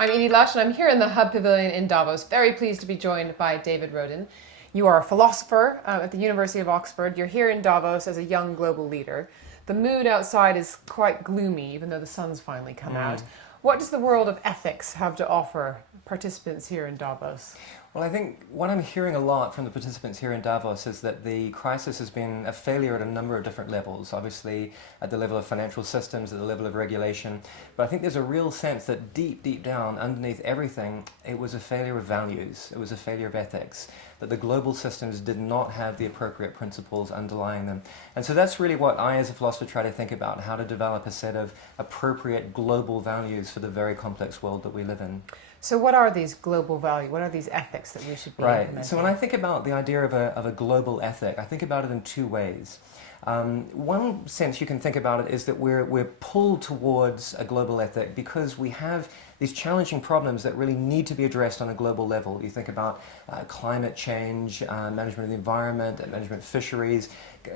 I'm Edie Lush, and I'm here in the Hub Pavilion in Davos. Very pleased to be joined by David Rodin. You are a philosopher at the University of Oxford. You're here in Davos as a young global leader. The mood outside is quite gloomy, even though the sun's finally come out. What does the world of ethics have to offer participants here in Davos? Well, I think what I'm hearing a lot from the participants here in Davos is that the crisis has been a failure at a number of different levels, obviously at the level of financial systems, at the level of regulation, but I think there's a real sense that deep down, underneath everything, it was a failure of values, it was a failure of ethics, that the global systems did not have the appropriate principles underlying them. And so that's really what I as a philosopher try to think about, how to develop a set of appropriate global values for the very complex world that we live in. So what are these global values? What are these ethics that we should be implementing? Right. So when I think about the idea of a global ethic, I think about it in two ways. One sense you can think about it is that we're pulled towards a global ethic because we have these challenging problems that really need to be addressed on a global level. You think about climate change, management of the environment, management of fisheries,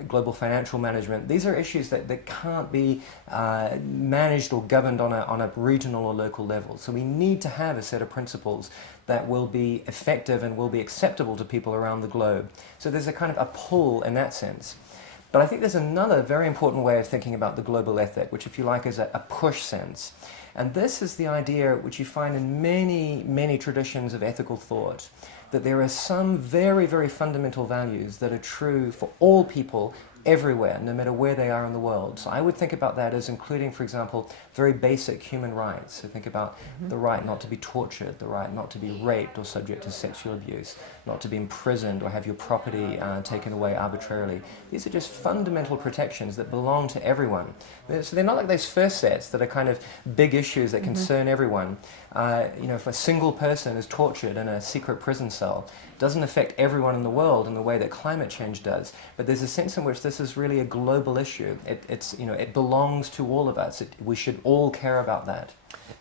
global financial management. These are issues that can't be managed or governed on a regional or local level. So we need to have a set of principles that will be effective and will be acceptable to people around the globe. So there's a kind of a pull in that sense. But I think there's another very important way of thinking about the global ethic, which, if you like, is a push sense. And this is the idea which you find in many traditions of ethical thought, that there are some very fundamental values that are true for all people everywhere, no matter where they are in the world. So I would think about that as including, for example, very basic human rights. So think about the right not to be tortured, the right not to be raped or subject to sexual abuse, not to be imprisoned or have your property taken away arbitrarily. These are just fundamental protections that belong to everyone. So they're not like those first sets that are kind of big issues that concern everyone. If a single person is tortured in a secret prison cell, it doesn't affect everyone in the world in the way that climate change does. But there's a sense in which this is really a global issue. It belongs to all of us. We should all care about that.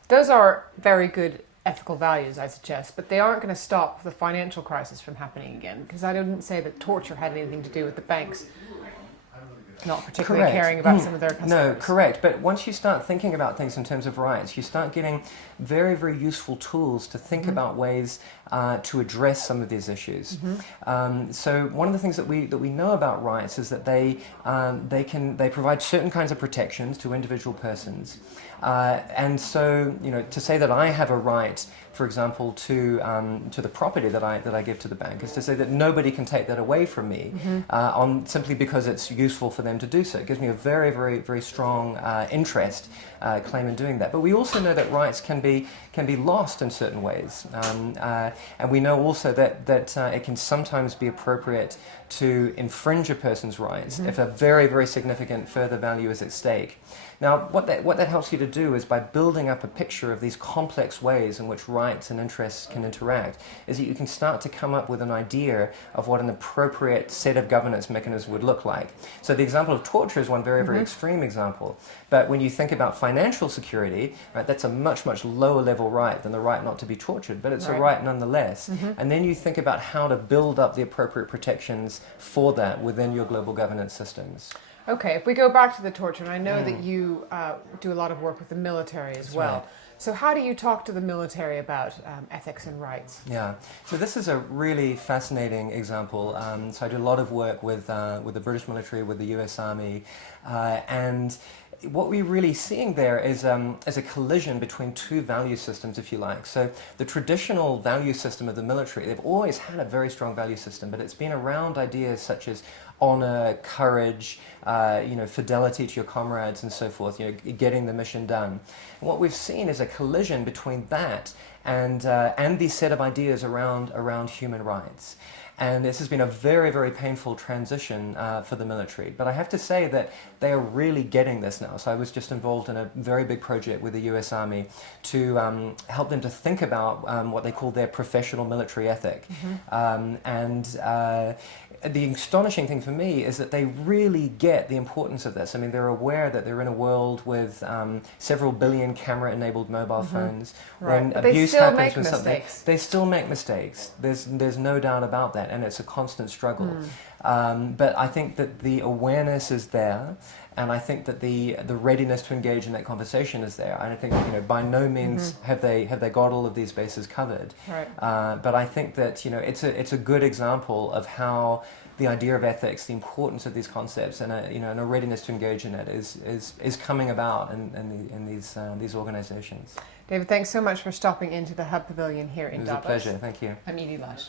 Those are very good ethical values, I suggest, but they aren't going to stop the financial crisis from happening again, because I didn't say that torture had anything to do with the banks not particularly caring about some of their customers. No, correct. But once you start thinking about things in terms of rights, you start getting very useful tools to think about ways to address some of these issues. So one of the things that we know about rights is that they provide certain kinds of protections to individual persons. And so, to say that I have a right, for example, to the property that I give to the bank, is to say that nobody can take that away from me simply because it's useful for them to do so. It gives me a very strong interest claim in doing that. But we also know that rights can be lost in certain ways, and we know also that it can sometimes be appropriate to infringe a person's rights if a very significant further value is at stake. Now, what that helps you to do is, by building up a picture of these complex ways in which rights and interests can interact, is that you can start to come up with an idea of what an appropriate set of governance mechanisms would look like. So the example of torture is one very extreme example. But when you think about financial security, right, that's a much lower level right than the right not to be tortured, but it's a right nonetheless. And then you think about how to build up the appropriate protections for that within your global governance systems. Okay, if we go back to the torture, and I know that you do a lot of work with the military as well. Right. So how do you talk to the military about ethics and rights? Yeah, so this is a really fascinating example. So I do a lot of work with the British military, with the US Army, and what we're really seeing there is a collision between two value systems, if you like. So the traditional value system of the military, they've always had a very strong value system, but it's been around ideas such as honor, courage, fidelity to your comrades and so forth, getting the mission done. And what we've seen is a collision between that and these set of ideas around human rights. And this has been a very painful transition for the military. But I have to say that they are really getting this now. So I was just involved in a very big project with the US Army to help them to think about what they call their professional military ethic. The astonishing thing for me is that they really get the importance of this. I mean, they're aware that they're in a world with several billion camera-enabled mobile phones. Right. When But abuse they still happens make with something, mistakes. they still make mistakes. There's no doubt about that, and it's a constant struggle. But I think that the awareness is there, and I think that the readiness to engage in that conversation is there. And I think, you know, by no means have they got all of these bases covered. Right. But I think that, you know, it's a good example of how the idea of ethics, the importance of these concepts, and a readiness to engage in it is coming about in these organizations. David, thanks so much for stopping into the Hub Pavilion here in Davos. It was a pleasure. Thank you. I'm Edie Lush.